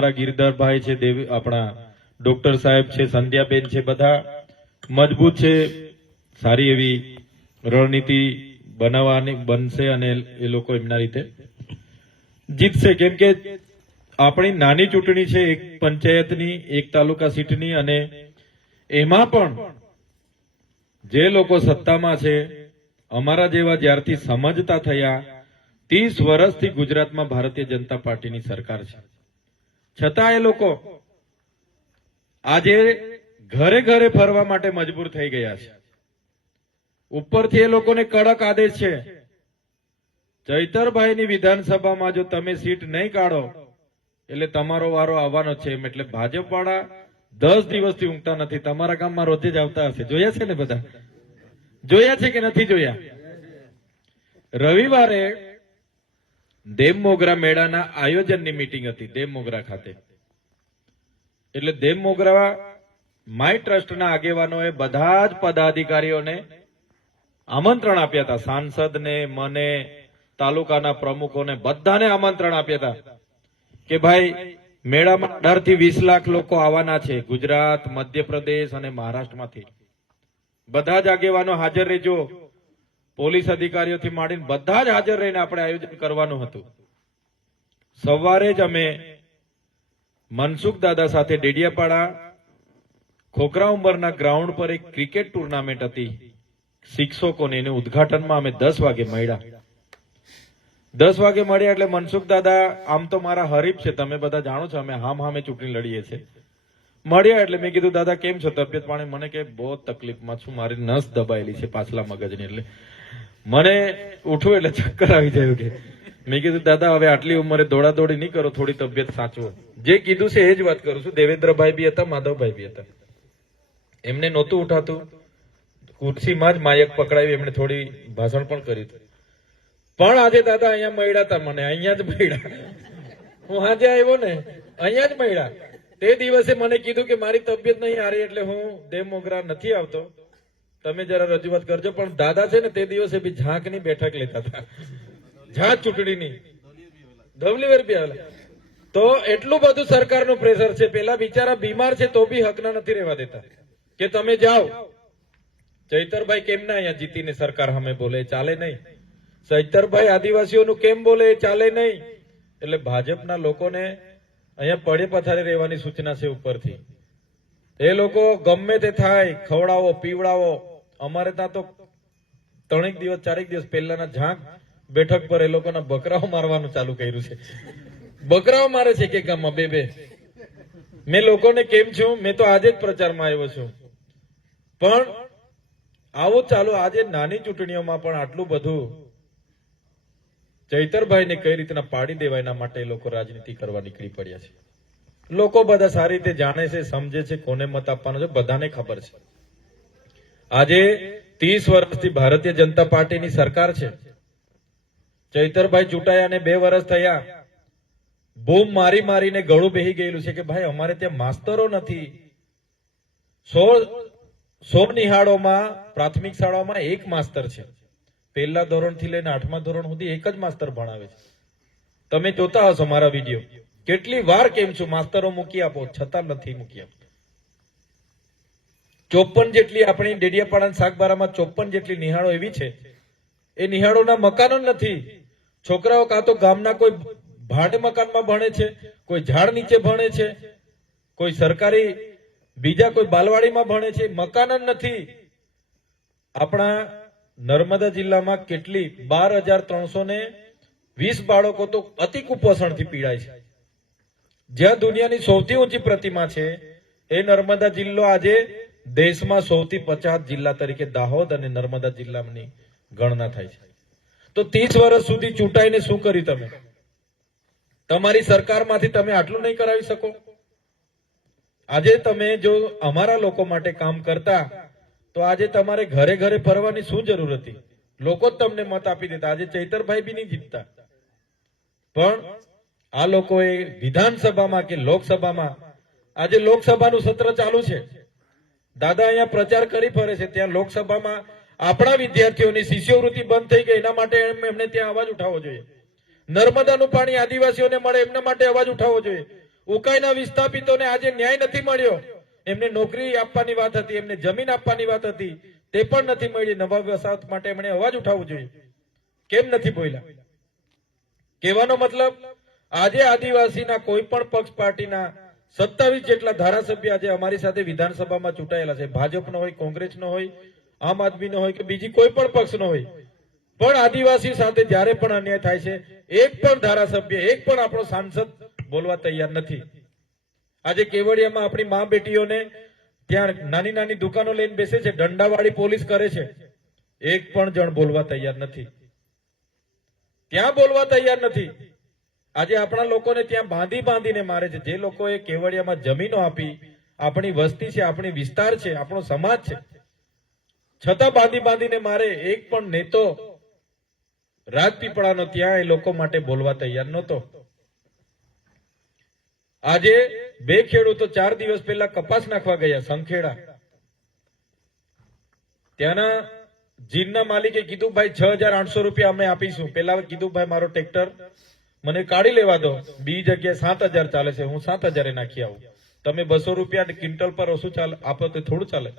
મારા ગિરધરભાઈ છે, આપણા ડોક્ટર સાહેબ છે, સંધ્યાબેન છે, બધા મજબૂત છે. સારી એવી રણનીતિ બનાવવાની બનશે અને એ લોકો એમના રીતે જીતશે. કેમ કે આપણી નાની ચૂંટણી છે, એક પંચાયતની, એક તાલુકા સીટની, અને એમાં પણ જે લોકો સત્તામાં છે, અમારા જેવા જ્યારથી સમજતા થયા 30 વર્ષથી ગુજરાતમાં ભારતીય જનતા પાર્ટીની સરકાર છે, છતાં એ લોકો આજે ઘરે ઘરે ફરવા માટે મજબૂર થઈ ગયા છે. ઉપરથી એ લોકોને કડક આદેશ છે, ચૈતરભાઈની વિધાનસભામાં જો તમે સીટ નહીં કાઢો એટલે તમારો વારો આવવાનો છે. એટલે ભાજપ વાળા 10 દિવસથી ઊંઘતા નથી. તમારા ગામમાં રોજે જ આવતા હશે, જોયા છે ને? બધા જોયા છે કે નથી જોયા? રવિવારે દેવમોગરા મેળાના આયોજનની મીટિંગ હતી દેવમોગરા ખાતે. એટલે દેવમોગરા માય ટ્રસ્ટના આગેવાનોએ બધા જ પદાધિકારીઓને આમંત્રણ આપ્યા હતા. સાંસદને, મને, તાલુકાના પ્રમુખોને બધાને આમંત્રણ આપ્યા હતા કે ભાઈ મેળામાં 18 થી 20 લાખ લોકો આવવાના છે, ગુજરાત, મધ્યપ્રદેશ અને મહારાષ્ટ્રમાંથી. બધા જ આગેવાનો હાજર રહેજો. પોલીસ અધિકારીઓથી માંડીને બધા જ હાજર રહીને આપણે આયોજન કરવાનું હતું. સવારે જ અમે મનસુખ દાદા સાથે ડેડિયાપાડા ખોખરા ઉંબરના ગ્રાઉન્ડ પર એક ક્રિકેટ ટુર્નામેન્ટ હતી શિક્ષકોને, એનું ઉદઘાટનમાં અમે 10 વાગે મળ્યા. 10 વાગે મળ્યા એટલે મનસુખ દાદા આમ તો મારા હરીફ છે, તમે બધા જાણો છો, અમે હામે ચૂંટણી લડીએ છીએ. મળ્યા એટલે મેં કીધું, દાદા કેમ છો, તબિયત પાણી? મને કે બહુ તકલીફમાં છું, મારી નસ દબાયેલી છે પાછલા મગજની, એટલે મને ઉઠવું એટલે ચક્કર આવી જાય. કે મેં કીધું, દાદા હવે આટલી ઉંમરે દોડાદોડી નહીં કરો, થોડી તબિયત સાચવો. જે કીધું છે એ જ વાત કરું છું. દેવેન્દ્રભાઈ બી હતા, માધવભાઈ બી હતા. એમને નહોતું ઉઠાતું, ખુરશીમાં જ માયક પકડાવી એમણે થોડી ભાષણ પણ કર્યું. પણ આજે દાદા અહીંયા મળ્યા હતા, મને અહીંયા જ મળ્યા. હું આજે આવ્યો ને અહીંયા જ મળ્યા. તે દિવસે મને કીધું કે મારી તબિયત નહીં હારી એટલે હું દેવમોગરા નથી આવતો, તમે જરા રજૂઆત કરજો. પણ દાદા છે ને તે દિવસે બી ઝાંકની બેઠક લેતા હતા, ઝાંક ચૂંટણીની, ધવલીવર બી આવેલા. તો એટલું બધું સરકારનું પ્રેશર છે. પેલા બિચારા બીમાર છે તો બી હકના નથી રહેવા દેતા કે તમે જાઓ. ચૈતરભાઈ કેમ ના અહીંયા જીતીને સરકાર સામે બોલે? ચાલે નહીં. ચૈતરભાઈ આદિવાસીઓનું કેમ બોલે? ચાલે નહીં. એટલે ભાજપના લોકોને અહીંયા પડે પથારે રહેવાની સૂચના છે ઉપરથી. એ લોકો ગમે તે થાય, ખવડાવો, પીવડાવો. અમારે ત્યાં તો 3 દિવસ 4 દિવસ પહેલાના ઝાંક બેઠક પર એ લોકોના બકરાઓ મારવાનું ચાલુ કર્યું છે. બકરાઓ મારે છે કે ગામમાં બે. મેં લોકોને કેમ છું, મેં તો આજે જ પ્રચારમાં આવ્યો છું. પણ આવું ચાલુ, આજે નાની ચૂંટણીઓમાં પણ આટલું બધું ચૈતરભાઈને કઈ રીતના પાડી દેવાય એના માટે લોકો રાજનીતિ કરવા નીકળી પડ્યા છે. લોકો બધા સારી રીતે જાણે છે, સમજે છે કોને મત આપવાનો છે, બધાને ખબર છે. આજે 30 વર્ષથી ભારતીય જનતા પાર્ટીની સરકાર છે. ચૈતરભાઈ ચૂંટાયા અને 2 વર્ષ થયા. બૂમ મારી મારીને ગળું બેહી ગયેલું છે કે ભાઈ અમારે ત્યાં માસ્તરો નથી. 100 નિહાળોમાં પ્રાથમિક શાળાઓમાં 1 માસ્તર છે. પહેલા ધોરણથી લઈને 8મા ધોરણ સુધી 1 જ માસ્તર ભણાવે છે. તમે જોતા હશો મારા વિડીયો. કેટલી વાર કેમ છું, માસ્તરો મૂકી આપો, છતાં નથી મૂકી આપતા. 54 જેટલી આપણી ડેડિયાપાડા સાગબારામાં 54 જેટલી નિહાળો એવી છે, એ નિહાળોના મકાનો નથી. છોકરાઓ કાં તો ગામના કોઈ ભાડે મકાનમાં ભણે છે, કોઈ ઝાડ નીચે ભણે છે, કોઈ સરકારી બીજા કોઈ બાલવાડીમાં ભણે છે, મકાન જ નથી. આપણા નર્મદા જિલ્લામાં કેટલી 12,320 બાળકો તો અતિ કુપોષણથી પીડાય છે. જ્યાં દુનિયાની સૌથી ઊંચી પ્રતિમા છે એ નર્મદા જિલ્લો આજે દેશમાં સૌથી 50 જિલ્લા તરીકે દાહોદ અને નર્મદા જિલ્લાની ગણના થાય છે. તો 30 વર્ષ સુધી ચૂંટાઈને શું કર્યું તમે? તમારી સરકારમાંથી તમે આટલું નહીં કરાવી શકો? આજે તમે જો અમારા લોકો માટે કામ કરતા તો આજે તમારે ઘરે ઘરે ફરવાની શું જરૂર હતી? લોકો જ તમને મત આપી દેતા. આજે ચૈતરભાઈ બી નહીં જીતતા. પણ આ લોકોએ વિધાનસભામાં કે લોકસભામાં, આજે લોકસભાનું સત્ર ચાલુ છે, દાદા અહીંયા પ્રચાર કરી ફરે છે, ત્યાં લોકસભામાં આપણા વિદ્યાર્થીઓની શિષ્યવૃત્તિ બંધ થઈ ગઈ, એના માટે એમને ત્યાં અવાજ ઉઠાવવો જોઈએ. નર્મદાનું પાણી આદિવાસીઓને મળે એમના માટે અવાજ ઉઠાવવો જોઈએ. ઉકાઈના વિસ્થાપિતોને આજે ન્યાય નથી મળ્યો. એમને નોકરી આપવાની વાત હતી, એમને જમીન આપવાની વાત હતી, તે પણ નથી મળી. નવા વસાહત માટે એમણે અવાજ ઉઠાવવો જોઈએ. કેમ નથી બોલ્યા? કહેવાનો મતલબ આજે આદિવાસીના કોઈ પણ પક્ષ પાર્ટીના 27 જેટલા ધારાસભ્ય આજે અમારી સાથે વિધાનસભામાં ચૂંટાયેલા છે. ભાજપનો હોય, કોંગ્રેસનો હોય, આમ આદમીનો હોય કે બીજી કોઈ પણ પક્ષનો હોય, પણ આદિવાસી સાથે જ્યારે પણ અન્યાય થાય છે, એક પણ ધારાસભ્ય, એક પણ આપણો સાંસદ બોલવા તૈયાર નથી. આજે કેવડિયામાં આપણી મા બેટીઓને ત્યાં નાની નાની દુકાનો લઈને બેસે છે, દંડાવાળી પોલીસ કરે છે, એક પણ જણ બોલવા તૈયાર નથી. ત્યાં બોલવા તૈયાર નથી. આજે આપણા લોકોને ત્યાં બાંધી બાંધીને મારે છે. જે લોકોએ કેવડિયામાં જમીનો આપી, આપણી વસ્તી છે, આપણી વિસ્તાર છે, આપણો સમાજ છે, છતાં બાંધી બાંધીને મારે. એક પણ નેતો રાજપીપળાનો ત્યાં એ લોકો માટે બોલવા તૈયાર નહોતો. આજે 2 ખેડૂતો 4 દિવસ પહેલા કપાસ નાખવા ગયા સંખેડા. ત્યાંના જીનના માલિકે કીધું, ભાઈ 6,800 રૂપિયા અમે આપીશું. પેલા કીધું, ભાઈ મારો ટ્રેક્ટર મને કાઢી લેવા દો, બી જગ્યાએ 7,000 ચાલે છે, હું 7,000 નાખી આવું. તમે 200 રૂપિયા ક્વિન્ટલ પર ઓછું ચાલે આપો તો થોડું ચાલે.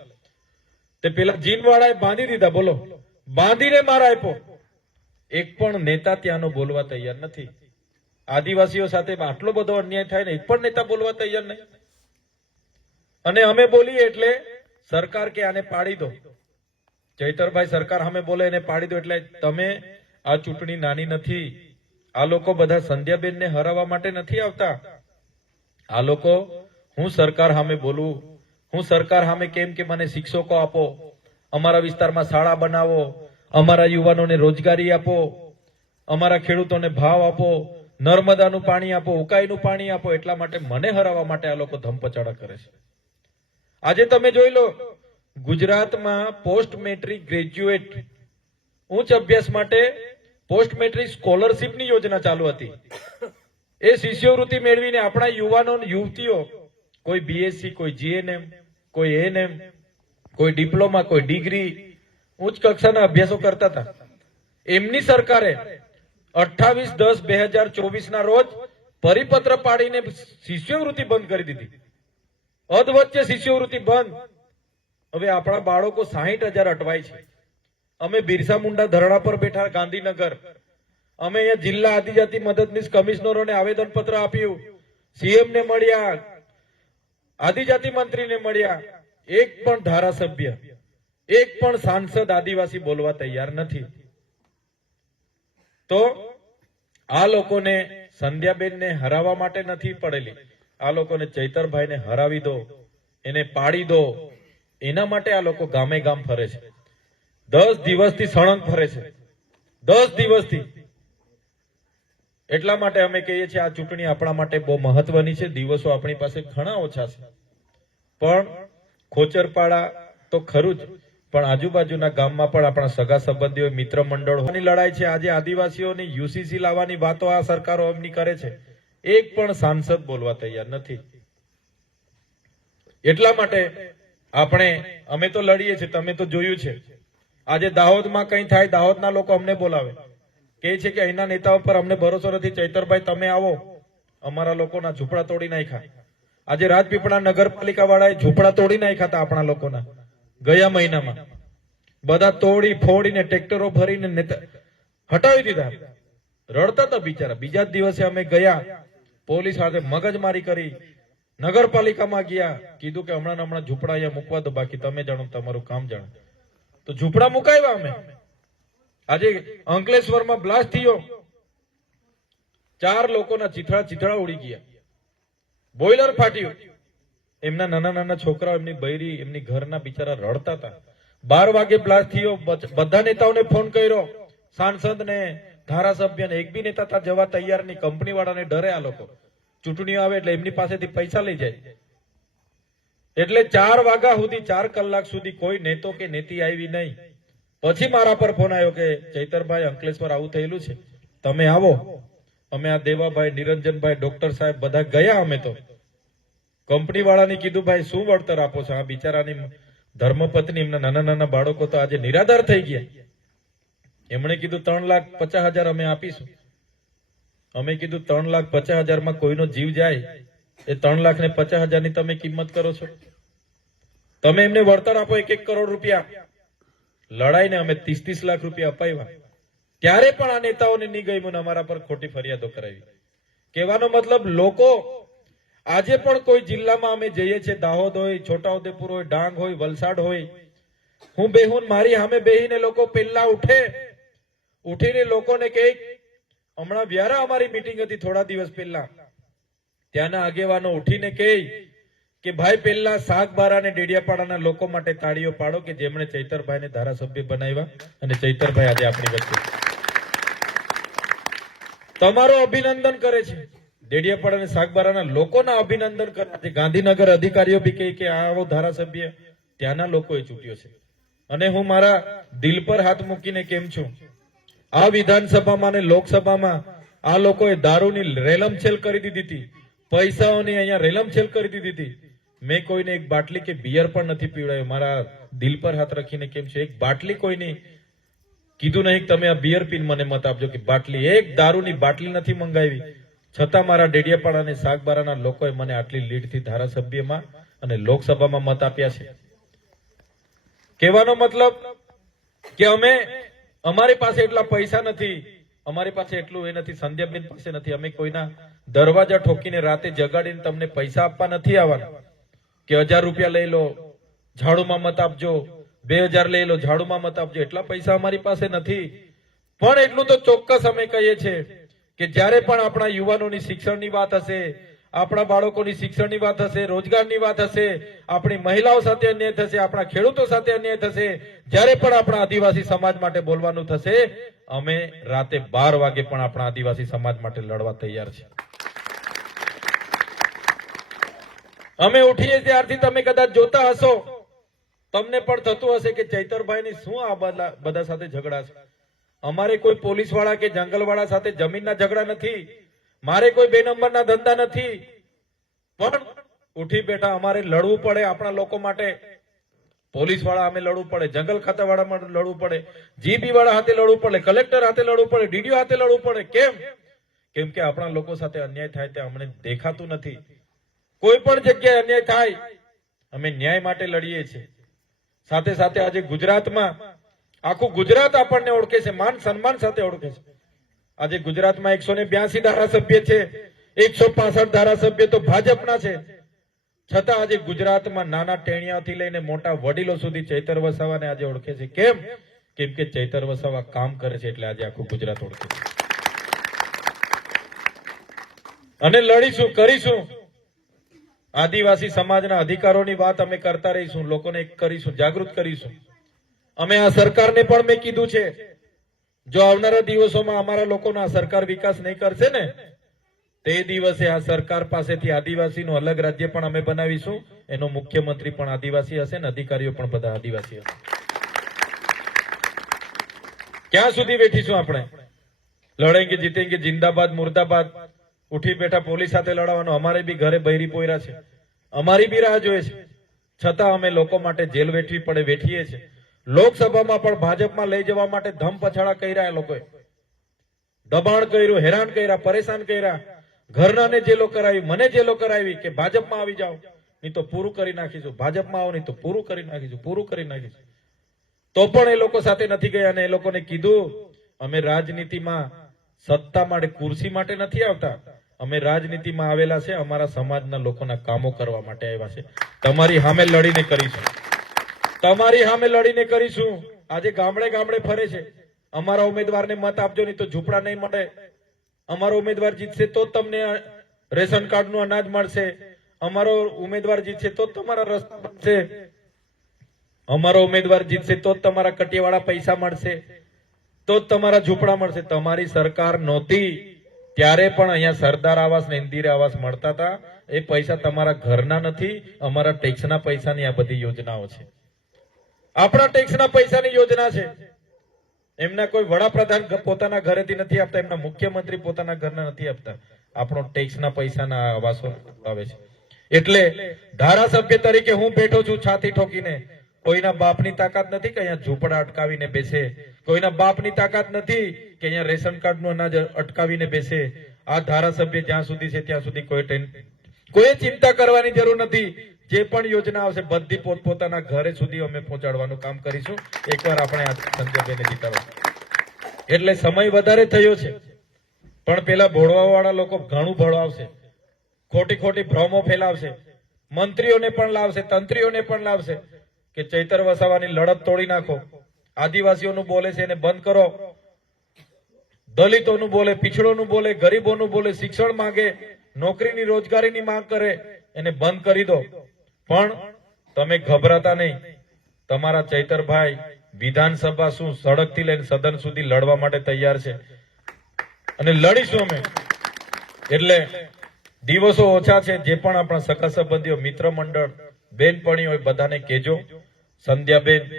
તે પેલા જીન વાળાએ બાંધી દીધા. બોલો, બાંધીને મારા આપ્યો. એક પણ નેતા ત્યાંનો બોલવા તૈયાર નથી. આદિવાસીઓ સાથે આટલો બધો અન્યાય થાય ને એક પણ નેતા બોલવા તૈયાર નહીં. અને અમે બોલીએ એટલે સરકાર કે આને પાડી દો. ચૈતરભાઈ સરકાર સામે બોલે એને પાડી દો. એટલે તમે આ ચૂંટણી નાની નથી. આ લોકો બધા સંધ્યાબેનને હરાવવા માટે નથી આવતા. આ લોકો હું સરકાર સામે બોલું, હું સરકાર સામે કેમ કે મને શિક્ષકો આપો, અમારા વિસ્તારમાં શાળા બનાવો, અમારા યુવાનોને રોજગારી આપો, અમારા ખેડૂતોને ભાવ આપો, નર્મદાનું પાણી આપો, ઉકાઈનું પાણી આપો, એટલા માટે મને હરાવવા માટે આ લોકો ધમપછાડા કરે છે. આજે તમે જોઈ લો, ગુજરાતમાં પોસ્ટ મેટ્રિક ગ્રેજ્યુએટ ઉચ્ચ અભ્યાસ માટે પોસ્ટ મેટ્રિક સ્કોલરશીપની યોજના ચાલુ હતી. એ શિષ્યવૃત્તિ મેળવીને આપણા યુવાનો યુવતીઓ કોઈ બીએસસી, કોઈ જીએનએમ, કોઈ એએનએમ, કોઈ ડિપ્લોમા, કોઈ ડિગ્રી, ઉચ્ચ કક્ષાના અભ્યાસો કરતા હતા. એમની સરકારે 28/10/2024 ના રોજ પરિપત્ર પાડીને શિષ્યવૃત્તિ બંધ કરી દીધી. અધવચ્ચે શિષ્યવૃત્તિ બંધ. હવે આપણા બાળકો 60,000 અટવાય છે. અમે બિરસા મુંડા ધરણા પર બેઠા ગાંધીનગર. અમે અહીંયા જિલ્લા આદિજાતિ મદદનીશ કમિશનરોને આવેદનપત્ર આપ્યું, સીએમ ને મળ્યા, આદિજાતિ મંત્રીને મળ્યા. એક પણ ધારાસભ્ય, એક પણ સાંસદ આદિવાસી બોલવા તૈયાર નથી. તો આ લોકોને સંધ્યાબેનને હરાવવા માટે નથી પડેલી. આ લોકોને ચૈતરભાઈને હરાવી દો, એને પાડી દો, એના માટે આ લોકો ગામે ગામ ફરે છે. 10 દિવસથી સળંગ ફરે છે. 10 દિવસથી. એટલા માટે અમે કહીએ છીએ આ ચૂંટણી આપણા માટે બહુ મહત્વની છે. દિવસો આપણી પાસે ઘણા ઓછા છે, પણ ખોચરપાડા તો ખરું જ, પણ આજુબાજુના ગામમાં પણ આપણા સગા સંબંધીઓ, મિત્ર મંડળોની લડાઈ છે. આજે આદિવાસીઓની યુસીસી લાવવાની વાતો આ સરકારો એમની કરે છે. એક પણ સાંસદ બોલવા તૈયાર નથી. એટલા માટે અમે તો લડીએ છીએ. તમે તો જોયું છે. આજે દાહોદમાં કંઈ થાય, દાહોદના લોકો અમને બોલાવે, કહે છે કે અહીંના નેતાઓ પર અમને ભરોસો નથી. ચૈતરભાઈ તમે આવો, અમારા લોકોના ઝૂંપડા તોડી નાખ્યા. આજે રાજપીપળા નગરપાલિકા વાળાએ ઝૂંપડા તોડી નાખ્યા હતા આપણા લોકોના. ગયા મહિનામાં બધા તોડી ફોડીને ટ્રેક્ટરો ભરીને હટાવી દીધા. રડતા હતા બિચારા. બીજા જ દિવસે અમે ગયા, પોલીસ સાથે મગજમારી કરી, નગરપાલિકામાં ગયા, કીધું કે હમણાં ઝૂંપડા અહીંયા મૂકવા દો, બાકી તમે જાણો, તમારું કામ જાણો. તો ઝૂંપડા મુકાવ્યા અમે. આજે અંકલેશ્વરમાં બ્લાસ્ટ થયો, 4 લોકોના ચીથડા ઉડી ગયા, બોઇલર ફાટ્યું. એમના નાના નાના છોકરાઓ, એમની બૈરી, એમની ઘરના બિચારા રડતા હતા. 12 વાગે બ્લાસ્ટ થયો. બધા નેતાઓને ફોન કર્યો, સાંસદને, ધારાસભ્યને. એક બી નેતા ત્યાં જવા તૈયાર નહીં. કંપની વાળાને ડરે આ લોકો. ચૂંટણીઓ આવે એટલે એમની પાસેથી પૈસા લઈ જાય. એટલે 4 વાગ્યા સુધી, 4 કલાક સુધી કોઈ નેતો કે નેતી આવી નહીં. પછી મારા પર ફોન આવ્યો કે ચૈતરભાઈ, અંકલેશ્વર આવું થયેલું છે, તમે આવો. અમે આ દેવાભાઈ, નિરંજનભાઈ, ડોક્ટર સાહેબ બધા ગયા. અમે તો કંપની વાળાને કીધું, ભાઈ શું વળતર આપો છો? આ બિચારાની ધર્મપત્ની, એમના નાના નાના બાળકો તો આજે નિરાધાર થઈ ગયા. એમણે કીધું 3,50,000 અમે આપીશું. અમે કીધું 3,50,000 કોઈનો જીવ જાય એ 3,50,000 ની તમે કિંમત કરો છો. તમે એમને વળતર આપો 1-1 કરોડ રૂપિયા, લડાઈને અમે 30-30 લાખ રૂપિયા અપાવ્યા, ત્યારે પણ આ નેતાઓને નહીં ગમ્યું ને અમારા પર ખોટી ફરિયાદો કરાવી. કહેવાનો મતલબ લોકો આજે પણ કોઈ જિલ્લામાં અમે જઈએ છીએ, દાહોદ હોય, છોટાઉદેપુર હોય, ડાંગ હોય, વલસાડ હોય, હું બેહુન મારી સામે બેહીને લોકો પહેલા ઉઠીને લોકોને કહે, હમણાં વ્યારા અમારી મીટિંગ હતી થોડા દિવસ પહેલા, ત્યાંના આગેવાનો ઉઠીને કહે કે ભાઈ પહેલા સાગબારા ને ડેડિયાપાડાના લોકો માટે તાળીઓ પાડો કે જેમણે ચૈતરભાઈને ધારાસભ્ય બનાવ્યા અને ચૈતરભાઈ આજે આપણી વચ્ચે તમારું અભિનંદન કરે છે. ડેડિયાપાડા અને સાગબારાના લોકોના અભિનંદન કરે છે. ગાંધીનગર અધિકારીઓ બી કહે કે આવો ધારાસભ્ય ત્યાંના લોકોએ ચૂંટ્યો છે. અને હું મારા દિલ પર હાથ મૂકીને કેમ છું, આ વિધાનસભામાં અને લોકસભામાં આ લોકોએ દારૂની રેલમછેલ કરી દીધી હતી, પૈસાઓની અહીંયા રેલમછેલ કરી દીધી હતી. મેં કોઈને એક બાટલી કે બિયર પણ નથી પીવડાવ્યું. મારા દિલ પર હાથ રાખીને કેમ છે, એક બાટલી કોઈની કીધું નહીં તમે આ બિયર પીને મને મત આપજો, કે બાટલી એક દારૂની બાટલી નથી મંગાવી. છતાં મારા ડેડિયાપાડા અને સાગબારાના લોકોએ મને આટલી લીડથી ધારાસભ્યમાં અને લોકસભામાં મત આપ્યા છે. કહેવાનો મતલબ કે અમારી પાસે એટલા પૈસા નથી, અમારી પાસે એટલું એ નથી, સંધ્યાબેન પાસે નથી. અમે કોઈના દરવાજા ઠોકીને રાતે જગાડીને તમને પૈસા આપવા નથી આવવાના કે 1000 રૂપિયા લઈ લો ઝાડુમાં મત આપજો, 2000 લઈ લો ઝાડુમાં મત આપજો. એટલા પૈસા અમારી પાસે નથી. પણ એટલું તો ચોક્કસ અમે કહીએ છીએ કે જ્યારે પણ આપણા યુવાનોની શિક્ષણની વાત હશે, આપણા બાળકોની શિક્ષણની વાત હશે, રોજગારની વાત હશે, આપણી મહિલાઓ સાથે અન્યાય થશે, આપણા ખેડૂતો સાથે અન્યાય થશે, જ્યારે પણ આપણા આદિવાસી સમાજ માટે બોલવાનું થશે, અમે રાતે 12 વાગે પણ આપણા આદિવાસી સમાજ માટે લડવા તૈયાર છે. અમે ઉઠીએ ત્યારથી તમે કદાચ જોતા હશો, તમને પણ થતું હશે કે ચૈતરભાઈની શું આ બધા સાથે ઝઘડા છે. અમારે કોઈ પોલીસ વાળા કે જંગલ વાળા સાથે જમીનના ઝઘડા નથી, મારે કોઈ 2 નંબરના ધંધા નથી, પણ ઉઠી બેઠા અમારે લડવું પડે આપણા લોકો માટે. પોલીસ વાળા અમે લડવું પડે, જંગલ ખાતા વાળા માટે લડવું પડે, જીબી વાળા હાથે લડવું પડે, કલેક્ટર હાથે લડવું પડે, ડીડીઓ હાથે લડવું પડે. કેમ કે આપણા લોકો સાથે અન્યાય થાય તે અમને દેખાતું નથી. કોઈ પણ જગ્યાએ અન્યાય થાય અમે ન્યાય માટે લડીએ છીએ. સાથે સાથે આજે ગુજરાતમાં આખું ગુજરાત આપણને ઓળખે છે, માન સન્માન સાથે ઓળખે છે. આજે ગુજરાતમાં 182 ધારાસભ્ય છે, 165 ધારાસભ્ય તો ભાજપના છે. છતાં આજે ગુજરાતમાં નાના ટેણિયાથી લઈને મોટા વડીલો સુધી ચૈતર વસાવાને આજે ઓળખે છે. કેમ કે ચૈતર વસાવા કામ કરે છે એટલે આજે આખું ગુજરાત ઓળખે છે. અને લડીશું, કરીશું. આદિવાસી સમાજના અધિકારોની વાત અમે કરતા રહીશું, લોકોને કરીશું, જાગૃત કરીશું. અમે આ સરકારને પણ મેં કીધું છે, જો આવનારા દિવસોમાં અમારા લોકોનો આ સરકાર વિકાસ નહીં કરશે ને, તે દિવસે આ સરકાર પાસેથી આદિવાસીનું અલગ રાજ્ય પણ અમે બનાવીશું. એનો મુખ્યમંત્રી પણ આદિવાસી હશે ને અધિકારીઓ પણ બધા આદિવાસી હશે. ક્યાં સુધી બેઠીશું આપણે? લડેંગે જીતેંગે જિંદાબાદ મુર્દાબાદ. ઉઠી બેઠા પોલીસ સાથે લડવાનો. અમારે બી ઘરે બૈરી પોયરા છે, અમારી બી રાહ જોઈએ છે, છતાં અમે લોકો માટે જેલ વેઠવી પડે વેઠીએ છીએ. લોકસભામાં પણ ભાજપમાં લઈ જવા માટે ધમ પછાડા કર્યા, લોકોએ દબાણ કર્યું, હેરાન કર્યા, પરેશાન કર્યા, ઘરનાને જેલો કરાવી, મને જેલો કરાવી કે ભાજપમાં આવી જાઓ નહીં તો પૂરું કરી નાખીશું, ભાજપમાં આવો નહીં તો પૂરું કરી નાખીશું, પૂરું કરી નાખીશું. તો પણ એ લોકો સાથે નથી ગયા અને એ લોકોને કીધું અમે રાજનીતિમાં સત્તા માટે, ખુરશી માટે નથી આવતા, અમે રાજનીતિમાં આવેલા છે અમારા સમાજના લોકોના કામો કરવા માટે આવ્યા છે. તમારી સામે લડીને કરીશું, તમારી સામે લડીને કરીશું. આજે ગામડે ગામડે ફરે છે, અમારા ઉમેદવારને મત આપજો નહીં તો ઝૂંપડા નહીં મળે, અમારો ઉમેદવાર જીતશે તો તમને રેશન કાર્ડનું અનાજ મળશે, અમારો ઉમેદવાર જીતશે તો તમારા રસ્તા બનશે, અમારો ઉમેદવાર જીતશે તો તમારા કટિયાવાળા પૈસા મળશે, તો તમારા ઝૂંપડા મળશે. તમારી સરકાર નહોતી ત્યારે પણ અહીંયા સરદાર આવાસ ને ઇન્દિરા આવાસ મળતા હતા. એ પૈસા તમારા ઘરના નથી, અમારા ટેક્સના પૈસાની આ બધી યોજનાઓ છે. આપણા ટેક્સના પૈસાની યોજના છે. એમના કોઈ વડાપ્રધાન પોતાના ઘરેથી નથી આપતા, એમના મુખ્યમંત્રી પોતાના ઘરના નથી આપતા, આપણો ટેક્સના પૈસાના આવાસો આવે છે. એટલે ધારાસભ્ય તરીકે હું બેઠો છું છાતી ઠોકીને. કોઈના બાપની તાકાત નથી કે અહીંયા ઝૂંપડા અટકાવીને બેસે, કોઈના બાપની તાકાત નથી કે અહીંયા રેશન કાર્ડનું અનાજ અટકાવીને બેસે. આ ધારાસભ્ય જ્યાં સુધી છે ત્યાં સુધી કોઈ ચિંતા કરવાની જરૂર નથી. જે પણ યોજના આવશે બધી પોતપોતાના ઘરે સુધી અમે પહોંચાડવાનું કામ કરીશું. એકવાર આપણે આ સંજયભાઈને જીતાડવા. એટલે સમય વધારે થયો છે, પણ પેલા ભોળવાવાળા લોકો ઘણું ભળવાવશે, ખોટી ખોટી ભ્રમો ફેલાવશે, મંત્રીઓને પણ લાવશે, તંત્રીઓને પણ લાવશે કે ચૈતર વસાવાની લડત તોડી નાખો, આદિવાસીઓનું બોલે છે એને બંધ કરો, દલિતોનું બોલે, પિછડોનું બોલે, ગરીબોનું બોલે, શિક્ષણ માંગે, નોકરીની રોજગારીની માંગ કરે, એને બંધ કરી દો. પણ તમે ગભરાતા નહીં. તમારા ચૈતરભાઈ વિધાનસભા શું સડકથી લઈને સદન સુધી લડવા માટે તૈયાર છે અને લડીશું અમે. એટલે દિવસો ઓછા છે. જે પણ આપણા સગા સંબંધીઓ, મિત્ર મંડળ, બેનપણી હોય બધાને કહેજો. સંધ્યાબેન